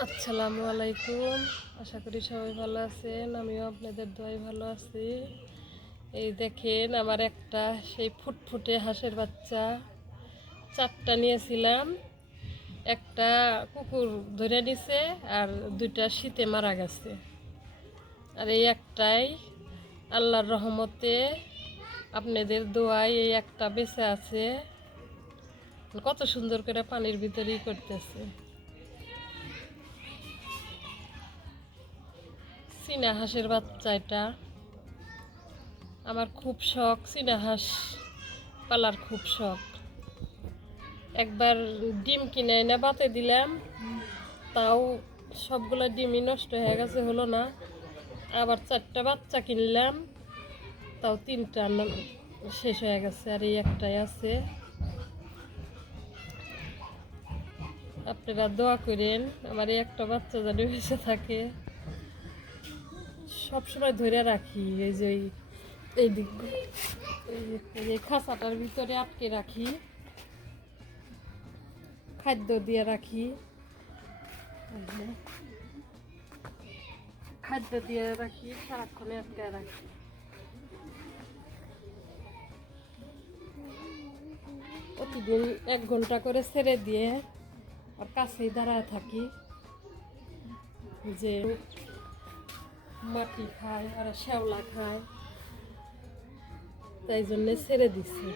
আসসালামু আলাইকুম। আশা করি সবাই ভালো আছেন, আমিও আপনাদের দোয়ায় ভালো আছি। এই দেখেন আমার একটা সেই ফুটফুটে হাঁসের বাচ্চা, 4টা নিয়েছিলাম। একটা কুকুর ধরে নিছে আর 2টা শীতে মারা গেছে। আর এই একটাই আল্লাহর রহমতে আপনাদের দোয়ায় এই একটা বেঁচে আছে। কত সুন্দর করে পানির ভিতরেই করতেছে। চীনা হাঁসের বাচ্চা এটা। আমার খুব শখ, চীনা হাঁস পালার খুব শখ। একবার ডিম কিনে এনে বাতে দিলাম, তাও সবগুলো ডিমই নষ্ট হয়ে গেছে, হলো না। আবার 4টা বাচ্চা কিনলাম, তাও 3টা শেষ হয়ে গেছে, আর এই একটাই আছে। আপনারা দোয়া করেন আমার এই একটা বাচ্চা যেন বেঁচে থাকে। সবসময় ধরে রাখি এই যে এই দিকগুলো, এই খাঁচাটার ভিতরে আটকে রাখি, খাদ্য দিয়ে রাখি, খাদ্য দিয়ে রাখি, সারাক্ষণে আটকে রাখি। প্রতিদিন 1 ঘন্টা করে ছেড়ে দিয়ে আর কাছেই দাঁড়ায় থাকি, যে মাটি খায় আর শ্যাওলা খায়, তাই জন্যে ছেড়ে দিছি।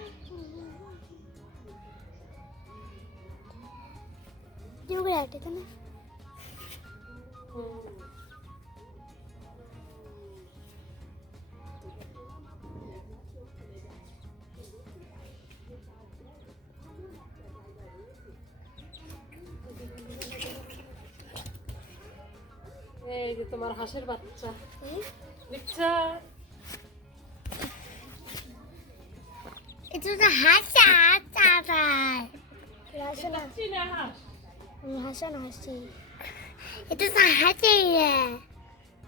এই যে তোমার হাঁসের বাচ্চা দেখছা? এটা তো হাসা চীনা হাঁস। হাসা না হাসি, এটা তো হাসে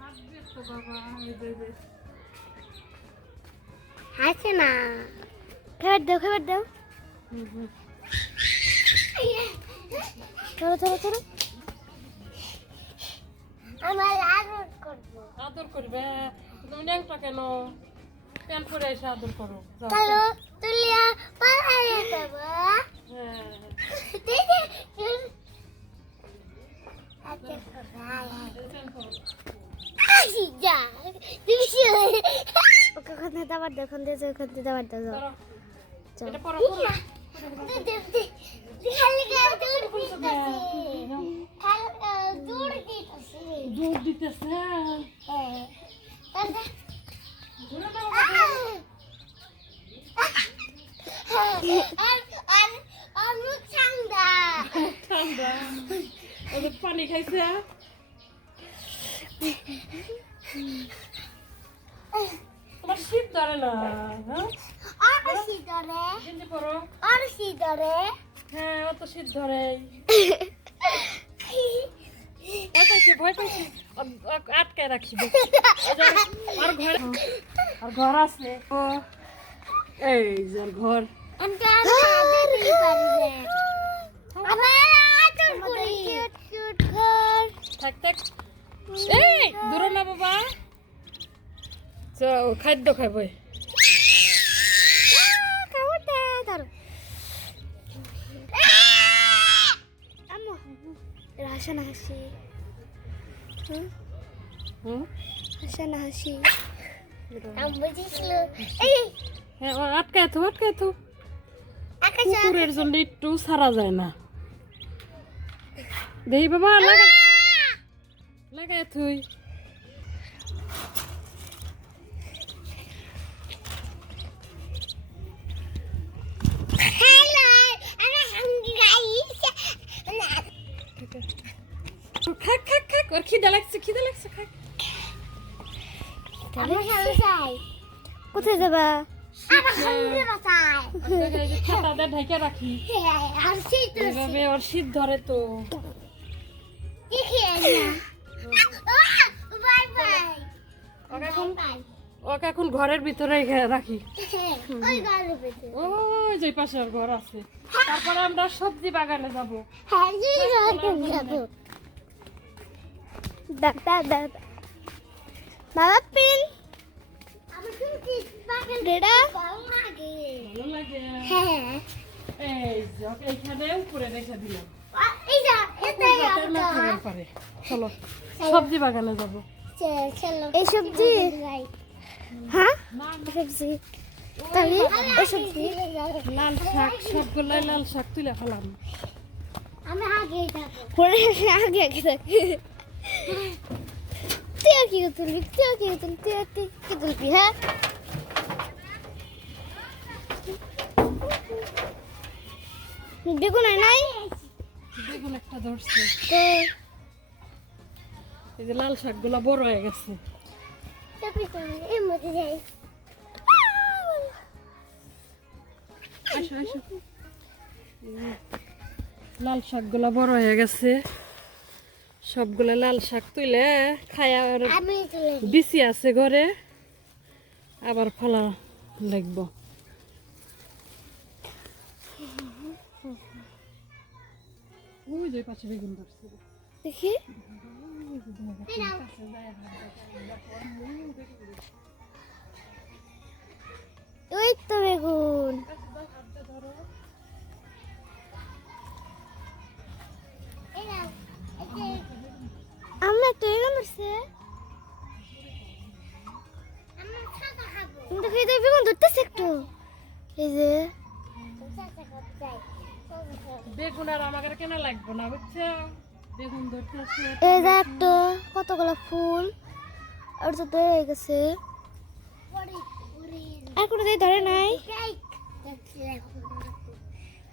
হাসবে তো বাবা, এই যে হাসে না। খাবার দাও ধরো আমার আদর করবে। তুমি ন্যাংটা কেন? প্যান্ট পরে এসে আদর করো, যাও। চলো তুলিয়া পালাইয়া যাব। ওখানে দাবার দাও, ওখান থেকে দাবার দাও। এটা পরো, দুধ দিতেছে। ঠান্ডা পানি খাইছে। তোমার শীত ধরে না? হ্যাঁ, অত শীত ধরে। ভয় পাইছি, আটকায় রাখি। আর ঘর আছে, এই যে ঘর। থাক এই দূর না বাবা, খাদ্য খাবো। হাসা না হাসি, হাসা না হাসি। হ্যাঁ, আটকায় তো কুকুরের জন্য একটু ছাড়া যায় না। দেখি বাবা, লাগায় তুই। খাক ওর খিদে লাগছে খাক। কোথায় যাবা? খাতাটা ঢেকে রাখি, এভাবে ওর শীত ধরে তো। ওকে এখন ঘরের ভিতরে রাখি। ওই যে পাশে ওর ঘর আছে। তারপরে আমরা সবজি বাগানে যাবো। দাদা দাদা বাবা পেন আমার কি বাগান রেডা ভালো লাগে ভালো লাগে। হ্যাঁ এই যে এইখানে উপরে রেখে দিলাম। এই যা এটা যাতে না খাবার পারে। চলো সবজি বাগানে যাবো। চলো এই সবজি হ্যাঁ সবজি তাহলে এই সবজি লাল শাক, সবগুলাই লাল শাক তুলে ফেলাম। আমি আগে যাবো পরে আগে আগে থাকি তুই কি তুলবি তুই কি তুলবি হ্যাঁ বেগুন নাই বেগুন একটা ধরছে। তো এই যে লাল শাকগুলা বড় হয়ে গেছে। চাপি তো এই মধ্যে যাই আসো আসো। লাল শাকগুলা বড় হয়ে গেছে। সবগুলা লাল শাক তুলে খায়া আর আমি তুলে বিচি আছে ঘরে, আবার ফলা লাগবো। ওই যে পাশে বেগুন ধরছে। দেখি ওই তো বেগুন আমরা তো বেগুন ধরছে দেখি তো বেগুন ধরতেছে একটু এই যে বেগুন আর আমাকে কেনা লাগবে না, বুঝছো? বেগুন ধরতেছে। এই যে একটু কতগুলো ফুল আর তো ধরে গেছে এখনো যে ধরে নাই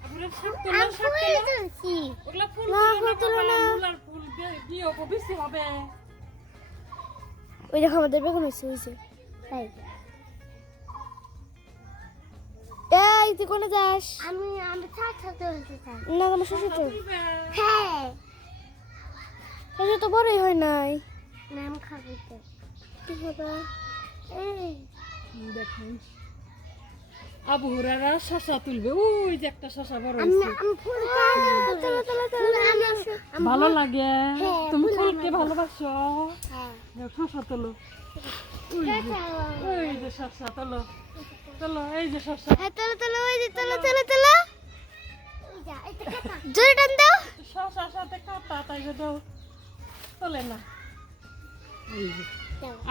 তারপরে শাক তোলা, শাক তোলা। ওগুলা ফুল না, ছিল ফুল তোলো না। মূলার ফুল দিয়ে হবে, বেশি হবে। ওই দেখো আমাদের বেগুন হয়েছে হয়েছে তাই এই তুই কোনে যাস আমি ছাড়তে না আমার শ্বশুর তো তুলবে। হ্যাঁ এটা তো বড়ই হয় নাই নাম খাবি তো কি হবে দেখেন আবু হুরারা শশা তুলবে। ওই যে একটা শশা বড় হয়েছে। ভালো লাগে? তুমি ফুলকে ভালোবাসো? যাও, শশা তোলো। ওই যে শশা তোলো, তোলো। এই যে শশা। জোরে টান দাও শশার সাথে কাটা, তাই যে দাও, তোলে না। এই যে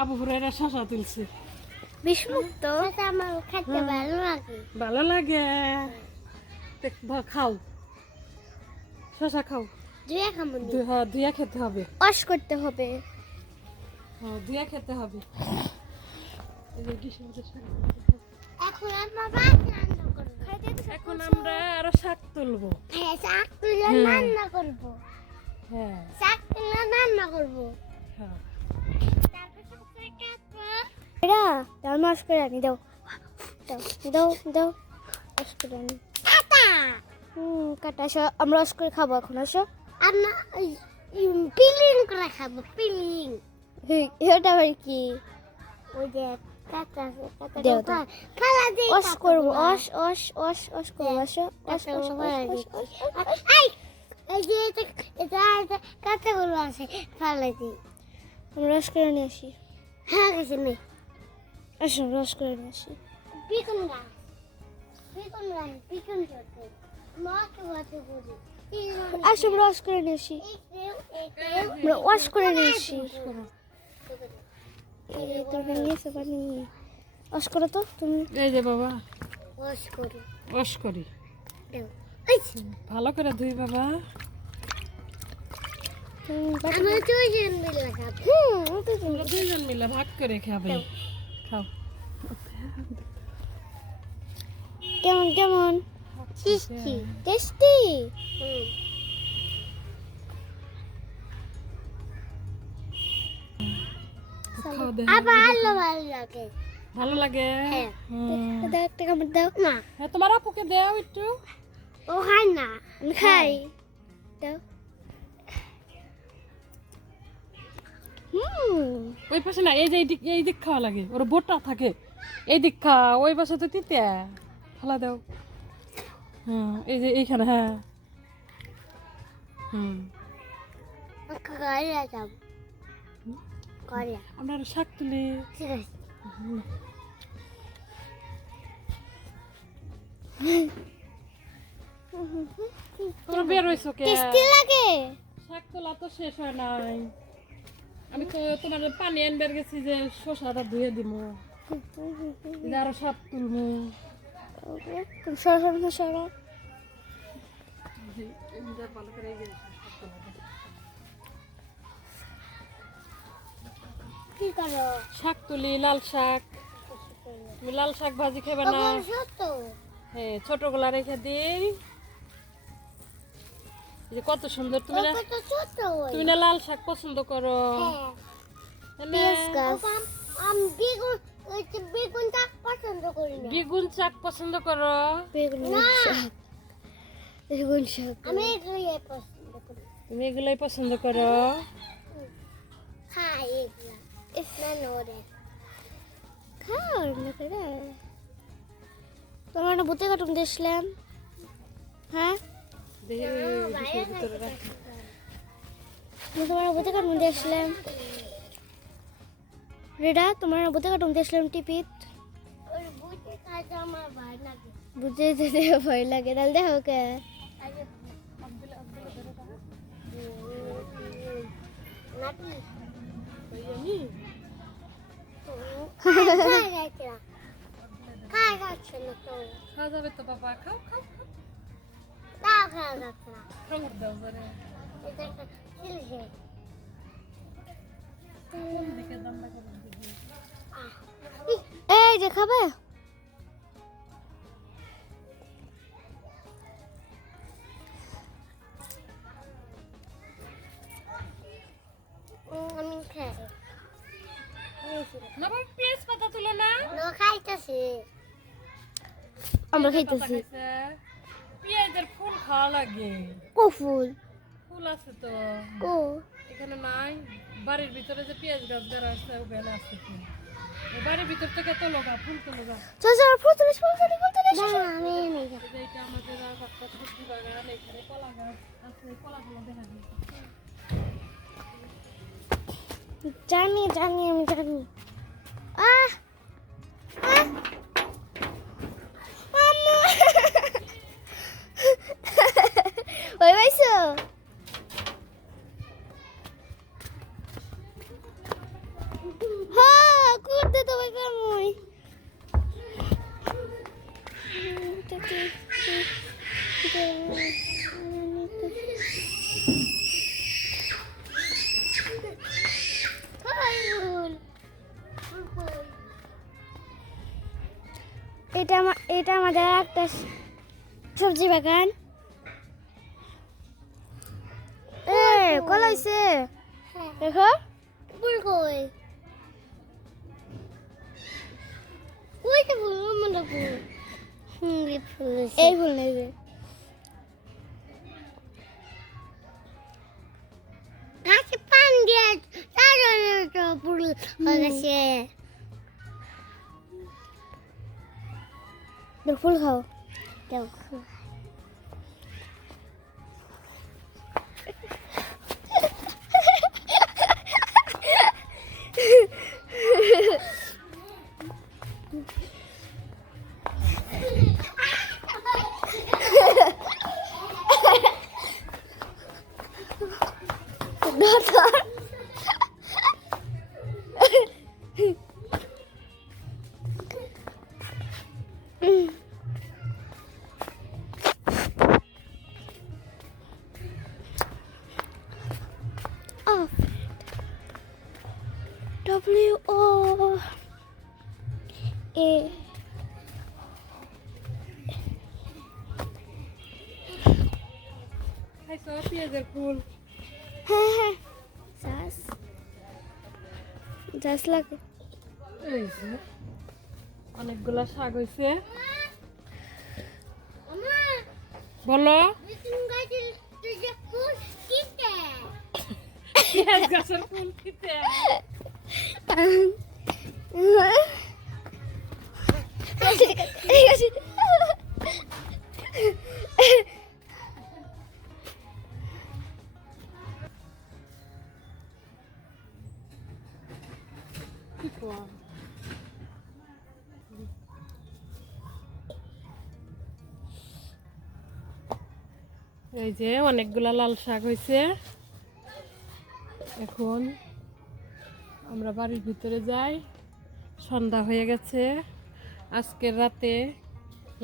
আবু হুরারা শশা তুলছে। বিষমুক্ত আমার খেতে ভালো লাগে ভালো লাগে? খাও, শশা খাও। দুয়া খামুন হ্যাঁ, দুইয়া খেতে হবে। ওয়াশ করতে হবে হ্যাঁ, দুইয়া খেতে হবে। এই যে কি সুন্দর শাক। এখন আমরা ভাত রান্না করব এখন আমরা আরো শাক তুলবো। হ্যাঁ শাক তুলে রান্না করব হ্যাঁ শাক তুলে রান্না করব হ্যাঁ। এটা দাও মাছ করে আনি দাও দাও দাও দাও মাছ করে আনি কাটা কাটা আসো আমরা মাছ করে খাবো এখন আসো আমরা পিলিং করে খাবো পিলিং এটা আবার কি ওই যে কাটা কাটা খালা দিয়ে ওয়াশ করব ওয়াশ করব আসো এই যে এটা কাটা গুলো আছে ফালাই দিই আমরা রস করে নিয়ে আসি হ্যাঁ গেছে মেয়ে আসো রস করে নিয়ে আসি পিকন গাছ পিকন করতে মাকে বাতে বলি আসো রস করে নিয়ে আসি আমরা ওয়াশ করে নিয়ে আসি এই তো ভেঙেছে পানি ওয়াশ করো তো তুমি এই যে বাবা ওয়াশ করো ওয়াশ করি। দাও ভালো করে ধুই বাবা। আমরা দুইজন মিলে খাবো আমরা দুইজন মিলে ভাগ করে খাবে। খাও। কেমন কেমন টেস্টি টেস্টি খাও দে। আবার ভালো লাগে ভালো লাগে? হ্যাঁ। হুম। দাও একটা কামড় দাও না হ্যাঁ, তোমার আপুকে দাও একটু। ও খাই না আমি খাই দাও ওই পাশে না, এই যে এই দিক খাওয়া লাগে, ওর বোটা থাকে। এই দিক খা, ওই পাশে তো তিতে। খালা দাও। হুম, এই যে এইখানে। হ্যাঁ হুম খাই যাব করে আমরা শাক তুলি। ঠিক আছে তোমরা বের হইছো কে? টেস্টি লাগে শাক তোলা তো শেষ হয় নাই। আমি তো তোমার পানি আনবার গেছি যে শসাটা ধুয়ে দিব, আরো শাক তুলবো। সরো সরো কি করো শাক তুলি, লাল শাক। তুমি লাল শাক ভাজি খাবে না? হ্যাঁ, ছোটগুলা রেখে দিই। এই যে কত সুন্দর। তুমি না লাল শাক পছন্দ করো? বেগুনটা পছন্দ করি না বেগুন শাক পছন্দ করো? বেগুন শাক আমি এগুলাই পছন্দ করি। তুমি এগুলাই পছন্দ করো? খাই এগুলা না নরে খাও না করে তোমার না ভূতে কার্টুন দেখলাম। হ্যাঁ দেখি ডিশের ভিতরে রাখি। তোমার ভূতে কার্টুন দেখলাম রেডা, তোমার ভূতে কার্টুন দেখলাম টিপিত। বুঝে যেতে ভয় লাগে তাহলে দেখো কে খাওয়া যাবে তো বাবা, খাও খাও খাও দাও জরে। দিকে দাম লাগবে। এই যে খাবে আমি খাই না বাবা, পেঁয়াজ পাতা তুলো না। খাইতেছি আমরা খাইতেছি। পেঁয়াজের ফুল খাওয়া লাগে। কো ফুল ফুল আছে তো কো এখানে নাই। বাড়ির ভিতরে যে পেঁয়াজ গাছ যারা আছে ওখানে আছে ফুল। বাড়ির ভিতর থেকে তো লগা ফুল তো লগা। চাচা ফুল তুলিস আমি নেই এইটা আমাদের আর একটা সবজি বাগান, এখানে কলা গাছ আছে, কলাগুলো দেখা যায়। জানি আমি জানি আহ মাম্মা ওই বাইছো হ্যাঁ করতে তো ভাই কামই এটা আমাদের একটা সবজি বাগান। কলা হইছে দেখো ফুল কই ওইটা ফুল মনে ফুল এই ফুল নেই রে গাছে পান দিয়ে তার ফুল হয়ে গেছে। ফুল খাও দাও W-O-A খাইছো পেঁয়াজের ফুল? হ্যাঁ যাস লাগে এই যে অনেকগুলা শাক হয়েছে। বলো পেঁয়াজ গাছের ফুল খেতে এই যে অনেকগুলা লাল শাক হয়েছে। এখন আমরা বাড়ির ভিতরে যাই, সন্ধ্যা হয়ে গেছে। আজকের রাতে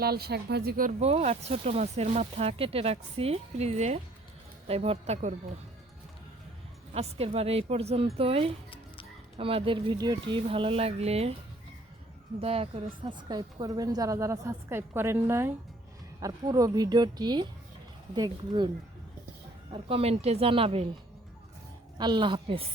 লাল শাক ভাজি করব, আর ছোট মাছের মাথা কেটে রাখছি ফ্রিজে, তাই ভর্তা করব। আজকের বারে এই পর্যন্তই। আমাদের ভিডিওটি ভালো লাগলে দয়া করে সাবস্ক্রাইব করবেন যারা যারা সাবস্ক্রাইব করেন নাই, আর পুরো ভিডিওটি দেখবেন আর কমেন্টে জানাবেন। আল্লাহ হাফেজ।